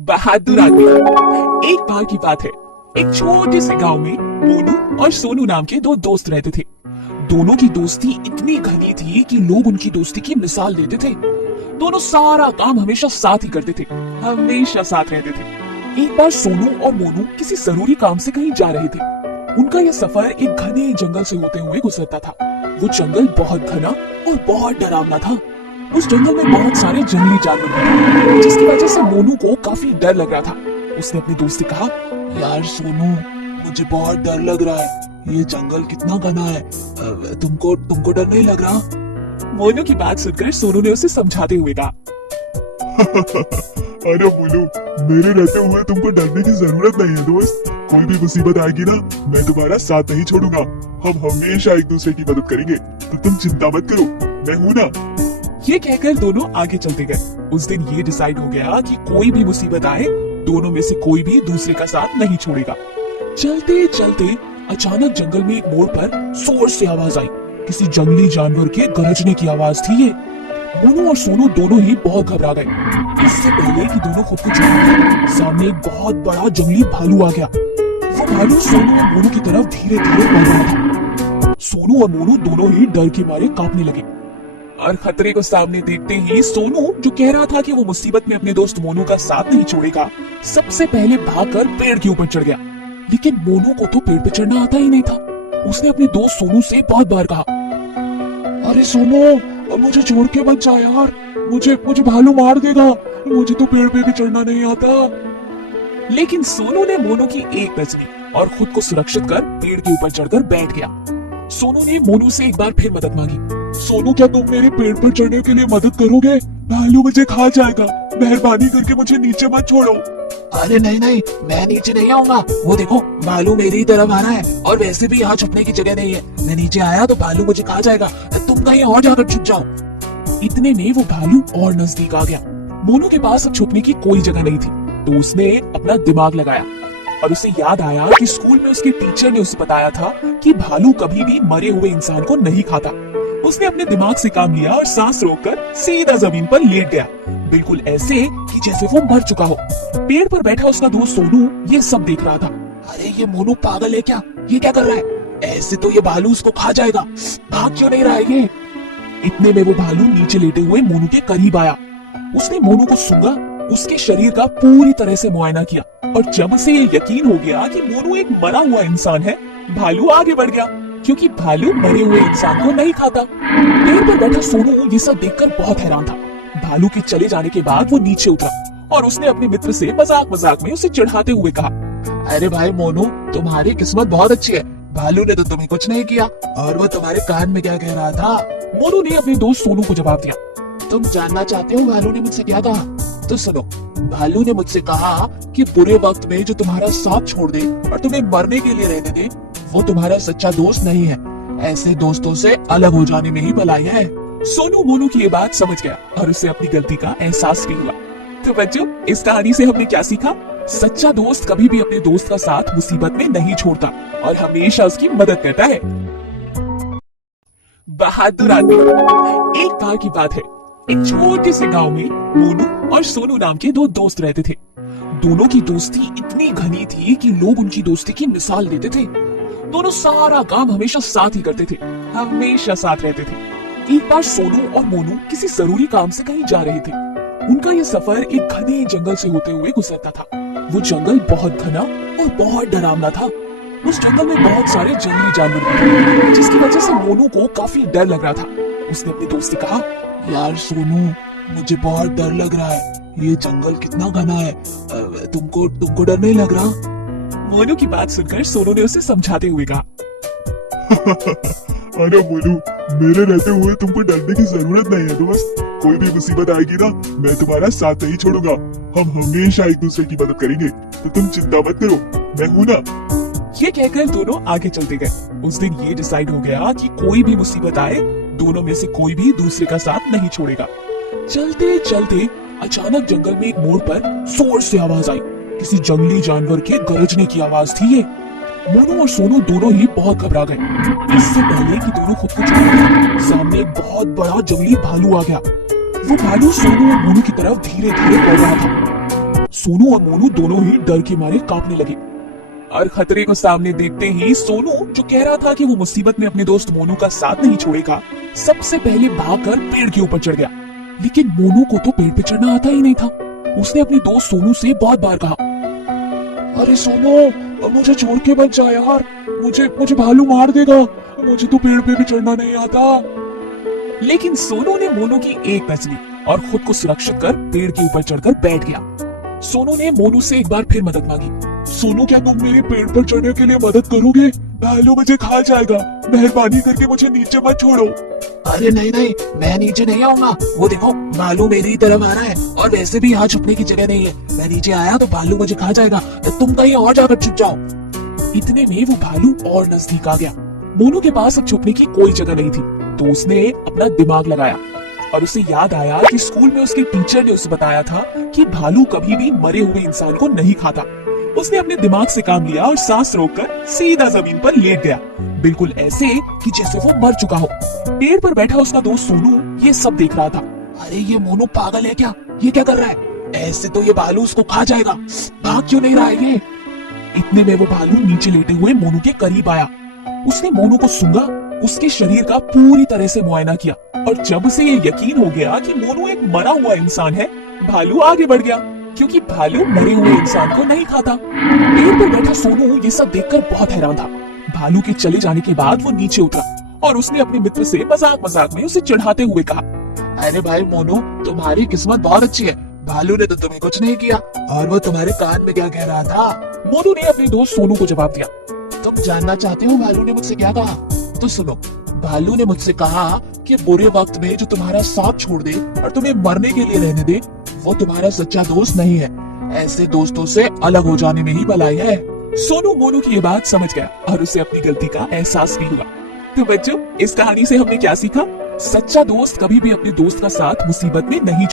बहादुर आदमी। एक बार की बात है, एक छोटे से गांव में मोनू और सोनू नाम के दो दोस्त रहते थे। दोनों की दोस्ती इतनी घनी थी कि लोग उनकी दोस्ती की मिसाल देते थे। दोनों सारा काम हमेशा साथ ही करते थे, हमेशा साथ रहते थे। एक बार सोनू और मोनू किसी जरूरी काम से कहीं जा रहे थे। उनका यह सफर एक घने जंगल से होते हुए गुजरता था। वो जंगल बहुत घना और बहुत डरावना था। उस जंगल में बहुत सारे जंगली जानवर थे, जिसकी वजह से मोनू को काफी डर लग रहा था। उसने अपने दोस्त से कहा, यार सोनू, मुझे बहुत डर लग रहा है। ये जंगल कितना घना है। तुमको डर नहीं लग रहा? मोनू की बात सुनकर सोनू ने उसे समझाते हुए कहा, अरे मोनू, मेरे रहते हुए तुमको डरने की जरूरत नहीं है दोस्त। कोई भी मुसीबत आएगी ना, मैं तुम्हारा साथ नहीं छोड़ूंगा। हम हमेशा एक दूसरे की मदद करेंगे, तो तुम चिंता मत करो, मैं हूँ ना। ये कहकर दोनों आगे चलते गए। उस दिन ये डिसाइड हो गया कि कोई भी मुसीबत आए, दोनों में से कोई भी दूसरे का साथ नहीं छोड़ेगा। चलते चलते अचानक जंगल में एक मोड़ पर जोर से आवाज आई। किसी जंगली जानवर के गरजने की आवाज थी ये। मोनू और सोनू दोनों ही बहुत घबरा गए। इससे पहले कि दोनों खुद को छुपाए, सामने एक बहुत बड़ा जंगली भालू आ गया। वो भालू सोनू और मोनू की तरफ धीरे धीरे बढ़ रहा था। सोनू और मोनू दोनों ही डर के मारे कांपने लगे। और खतरे को सामने देखते ही सोनू, जो कह रहा था कि वो मुसीबत में अपने दोस्त मोनू का साथ नहीं छोड़ेगा, सबसे पहले भागकर पेड़ के ऊपर चढ़ गया। लेकिन मोनू को तो पेड़ पे चढ़ना आता ही नहीं था। उसने अपने दोस्त सोनू से बहुत बार कहा, अरे सोनू, मुझे छोड़ के मत जा यार। मुझे भालू मार देगा। मुझे तो पेड़ पे भी चढ़ना नहीं आता। लेकिन सोनू ने मोनू की एक न सुनी और खुद को सुरक्षित कर पेड़ के ऊपर चढ़कर बैठ गया। सोनू ने मोनू से एक बार फिर मदद मांगी। सोनू, क्या तुम मेरे पेड़ पर चढ़ने के लिए मदद करोगे? भालू मुझे खा जाएगा। मेहरबानी करके मुझे नीचे मत छोड़ो। अरे नहीं, मैं नीचे नहीं आऊंगा। वो देखो, भालू मेरी तरफ आ रहा है, और वैसे भी यहाँ छुपने की जगह नहीं है। मैं नीचे आया तो भालू मुझे खा जाएगा। तुम कहीं और जाकर छुप जाओ। इतने में वो भालू और नजदीक आ गया। मोनू के पास अब छुपने की कोई जगह नहीं थी, तो उसने अपना दिमाग लगाया और उसे याद आया कि स्कूल में उसके टीचर ने उसे बताया था कि भालू कभी भी मरे हुए इंसान को नहीं खाता। उसने अपने दिमाग से काम लिया और सांस रोककर सीधा जमीन पर लेट गया, बिल्कुल ऐसे कि जैसे वो मर चुका हो। पेड़ पर बैठा उसका दोस्त सोनू ये सब देख रहा था। अरे ये मोनू पागल है क्या? ये क्या कर रहा है? ऐसे तो ये भालू उसको खा जाएगा। भाग क्यों नहीं रहा है ये? इतने में वो भालू नीचे लेटे हुए मोनू के करीब आया। उसने मोनू को सूंघा, उसके शरीर का पूरी तरह से मुआयना किया, और जब उसे ये यकीन हो गया कि मोनू एक मरा हुआ इंसान है, भालू आगे बढ़ गया, क्योंकि भालू मरे हुए इंसान को नहीं खाता। पेड़ पर बैठा सोनू ये सब देखकर बहुत हैरान था। भालू के चले जाने के बाद वो नीचे उतरा और उसने अपने मित्र से मजाक मजाक में उसे चिढ़ाते हुए कहा, अरे भाई मोनू, तुम्हारी किस्मत बहुत अच्छी है। भालू ने तो तुम्हें कुछ नहीं किया। और वो तुम्हारे कान में क्या कह रहा था? मोनू ने अपने दोस्त सोनू को जवाब दिया, तुम जानना चाहते हो भालू ने मुझसे क्या कहा? तो सुनो, भालू ने मुझसे कहा कि बुरे वक्त में जो तुम्हारा साथ छोड़ दे और तुम्हें मरने के लिए रहने दे, वो तुम्हारा सच्चा दोस्त नहीं है। ऐसे दोस्तों से अलग हो जाने में ही भलाई है। सोनू मोनू की ये बात समझ गया और उसे अपनी गलती का एहसास भी हुआ। तो बच्चों, इस कहानी से हमने क्या सीखा? सच्चा दोस्त कभी भी अपने दोस्त का साथ मुसीबत में नहीं छोड़ता और हमेशा उसकी मदद करता है। बहादुर आदमी। एक बार की बात है, एक छोटे से गांव में मोनू और सोनू नाम के दो दोस्त रहते थे। दोनों की दोस्ती इतनी घनी थी कि लोग उनकी दोस्ती की मिसाल देते थे। दोनों सारा काम हमेशा साथ ही करते थे, हमेशा साथ रहते थे। एक बार सोनू और मोनू किसी जरूरी काम से कहीं जा रहे थे। उनका यह सफर एक घने जंगल से होते हुए गुजरता था। वो जंगल बहुत घना और बहुत डरावना था। उस जंगल में बहुत सारे जंगली जानवर थे, जिसकी वजह से मोनू को काफी डर लग रहा था। उसने अपने दोस्त से कहा, यार सोनू, मुझे बहुत डर लग रहा है। ये जंगल कितना घना है। तुमको डर नहीं लग रहा? मोनू की बात सुनकर सोनू ने उसे समझाते हुए कहा, अरे मोनू, मेरे रहते हुए तुमको डरने की जरूरत नहीं है दोस्त। कोई भी मुसीबत आएगी ना, मैं तुम्हारा साथ नहीं छोड़ूंगा। हम हमेशा एक दूसरे की मदद करेंगे, तो तुम चिंता मत करो, मैं हूँ ना। ये कहकर दोनों आगे चलते गए। उस दिन ये डिसाइड हो गया कि कोई भी मुसीबत आए, दोनों में से कोई भी दूसरे का साथ नहीं छोड़ेगा। चलते चलते अचानक जंगल में एक मोड़ पर जोर से आवाज आई। किसी जंगली जानवर के गरजने की आवाज थी ये। मोनू और सोनू दोनों ही बहुत घबरा गए। इससे पहले कि दोनों खुद को छुपाए, सामने एक बहुत बड़ा जंगली भालू आ गया। वो भालू सोनू और मोनू की तरफ धीरे धीरे बढ़ रहा था। सोनू और मोनू दोनों ही डर के मारे कांपने लगे और खतरे को सामने देखते ही सोनू, जो कह रहा था कि वो मुसीबत में अपने दोस्त मोनू का साथ नहीं छोड़ेगा, सबसे पहले भागकर पेड़ के ऊपर चढ़ गया। लेकिन मोनू को तो पेड़ पे चढ़ना आता ही नहीं था। उसने अपने दोस्त सोनू से बहुत बार कहा, अरे सोनू, मुझे छोड़ के मत जा यार, मुझे भालू मार देगा, मुझे तो पेड़ पे भी चढ़ना नहीं आता। लेकिन सोनू ने मोनू की एक नच ली और खुद को सुरक्षित कर पेड़ के ऊपर चढ़कर बैठ गया। सोनू ने मोनू से एक बार फिर मदद मांगी। सोनू, क्या तुम मेरे पेड़ पर चढ़ने के लिए मदद करोगे? भालू मुझे खा जाएगा, मेहरबानी करके मुझे नीचे मत छोड़ो। अरे नहीं नहीं, मैं नीचे नहीं आऊंगा। वो देखो, भालू मेरी तरफ आ रहा है और वैसे भी यहाँ छुपने की जगह नहीं है। मैं नीचे आया तो भालू मुझे खा जाएगा, तुम कहीं और जाकर छुप जाओ। इतने में वो भालू और नजदीक आ गया। मोनू के पास अब छुपने की कोई जगह नहीं थी, तो उसने अपना दिमाग लगाया और उसे याद आया कि स्कूल में उसके टीचर ने उसे बताया था कि भालू कभी भी मरे हुए इंसान को नहीं खाता। उसने अपने दिमाग से काम लिया और सांस रोककर सीधा जमीन पर लेट गया, बिल्कुल ऐसे कि जैसे वो मर चुका हो। पेड़ पर बैठा उसका दोस्त सोनू ये सब देख रहा था। अरे ये मोनू पागल है क्या? ये क्या कर रहा है? ऐसे तो ये भालू उसको खा जाएगा। भाग क्यों नहीं रहा है ये? इतने में वो भालू नीचे लेटे हुए मोनू के करीब आया। उसने मोनू को सूंघा, उसके शरीर का पूरी तरह से मुआयना किया और जब उसे ये यकीन हो गया कि मोनू एक मरा हुआ इंसान है, भालू आगे बढ़ गया, क्योंकि भालू मरे हुए इंसान को नहीं खाता। पेड़ पर बैठा सोनू ये सब देखकर बहुत हैरान था। भालू के चले जाने के बाद वो नीचे उतरा और उसने अपने मित्र से मजाक मजाक में उसे चढ़ाते हुए कहा, अरे भाई मोनू, तुम्हारी किस्मत बहुत अच्छी है। भालू ने तो तुम्हें कुछ नहीं किया। और वो तुम्हारे कान में क्या कह रहा था? मोनू ने अपने दोस्त सोनू को जवाब दिया, तुम जानना चाहते हो भालू ने मुझसे क्या कहा? तो सुनो, भालू ने मुझसे कहा कि बुरे वक्त में जो तुम्हारा साथ छोड़ दे और तुम्हें मरने के लिए रहने दे, वो तुम्हारा सच्चा दोस्त नहीं है। ऐसे दोस्तों से अलग हो जाने में ही भलाई है। सोनू मोनू की ये बात समझ गया और उसे अपनी गलती का एहसास भी हुआ। तो बच्चों, इस कहानी से हमने क्या सीखा? सच्चा दोस्त कभी भी अपने दोस्त का साथ मुसीबत में नहीं